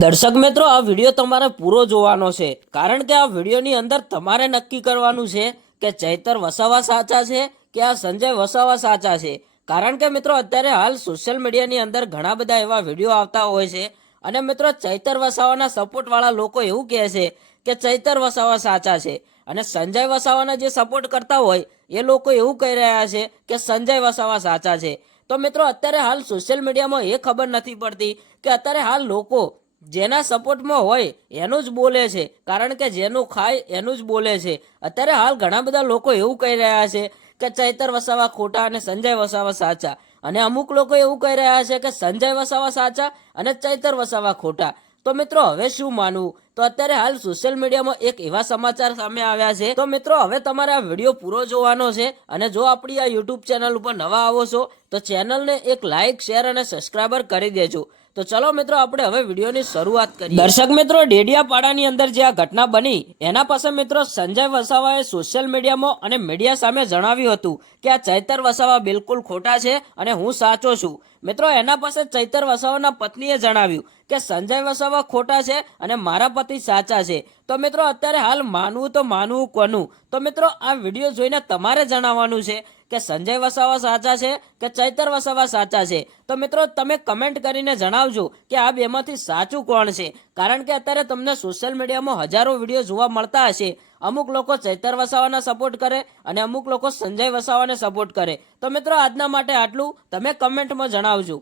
દર્શક મિત્રો, આ વિડીયો તમારે પૂરો જોવાનો છે, કારણ કે આ વિડીયોની અંદર તમારે નક્કી કરવાનું છે કે ચૈતર વસાવા સાચા છે કે આ સંજય વસાવા સાચા છે। કારણ કે મિત્રો અત્યારે હાલ સોશિયલ મીડિયાની અંદર ઘણા બધા એવા વિડીયો આવતા હોય છે અને મિત્રો ચૈતર વસાવાના સપોર્ટવાળા લોકો એવું કહે છે કે ચૈતર વસાવા સાચા છે અને સંજય વસાવાના જે સપોર્ટ કરતા હોય એ લોકો એવું કહી રહ્યા છે કે સંજય વસાવા સાચા છે। તો મિત્રો અત્યારે હાલ સોશિયલ મીડિયામાં એ ખબર નથી પડતી કે અત્યારે હાલ લોકો જેના સપોર્ટમાં હોય એનું જ બોલે છે, કારણ કે જેનું ખાય એનું જ બોલે છે। અત્યારે હાલ ઘણા બધા લોકો એવું કહી રહ્યા છે કે ચૈતર વસાવા ખોટા અને સંજય વસાવા સાચા, અને અમુક લોકો એવું કહી રહ્યા છે કે સંજય વસાવા સાચા અને ચૈતર વસાવા ખોટા। તો મિત્રો હવે શું માનવું? તો અત્યારે હાલ સોશિયલ મીડિયામાં એક એવા સમાચાર સામે આવ્યા છે। તો મિત્રો હવે તમારે આ વિડીયો પૂરો જોવાનો છે, અને જો આપણી આ યુટ્યુબ ચેનલ ઉપર નવા આવો છો તો ચેનલને એક લાઇક, શેર અને સબસ્ક્રાઈબર કરી દેજો। તો ચલો મિત્રો, આપણે હવે વિડીયોની શરૂઆત કરીએ। દર્શક મિત્રો, ડેડિયાપાડાની અંદર જે આ ઘટના બની એના પાસે મિત્રો સંજય વસાવાએ સોશિયલ મીડિયામાં અને મીડિયા સામે જણાવ્યું હતું કે આ ચૈતર વસાવા બિલકુલ ખોટા છે અને હું સાચો છું। મિત્રો એના પાસે ચૈતર વસાવાના પત્નીએ જણાવ્યું કે સંજય વસાવા ખોટા છે અને મારા પતિ સાચા છે। તો મિત્રો અત્યારે હાલ માનવું તો માનવું કોનું? તો મિત્રો આ વિડીયો જોઈને તમારે જણાવવાનું છે કે સંજય વસાવા સાચા છે કે ચૈતર વસાવા સાચા છે। તો મિત્રો તમે કમેન્ટ કરીને જણાવજો કે આ બેમાંથી સાચું કોણ છે, કારણ કે અત્યારે તમને સોશિયલ મીડિયામાં હજારો વિડીયો જોવા મળતા હશે। અમુક લોકો ચૈતર વસાવાના સપોર્ટ કરે અને અમુક લોકો સંજય વસાવાને સપોર્ટ કરે। તો મિત્રો આજના માટે આટલું, તમે કમેન્ટમાં જણાવજો।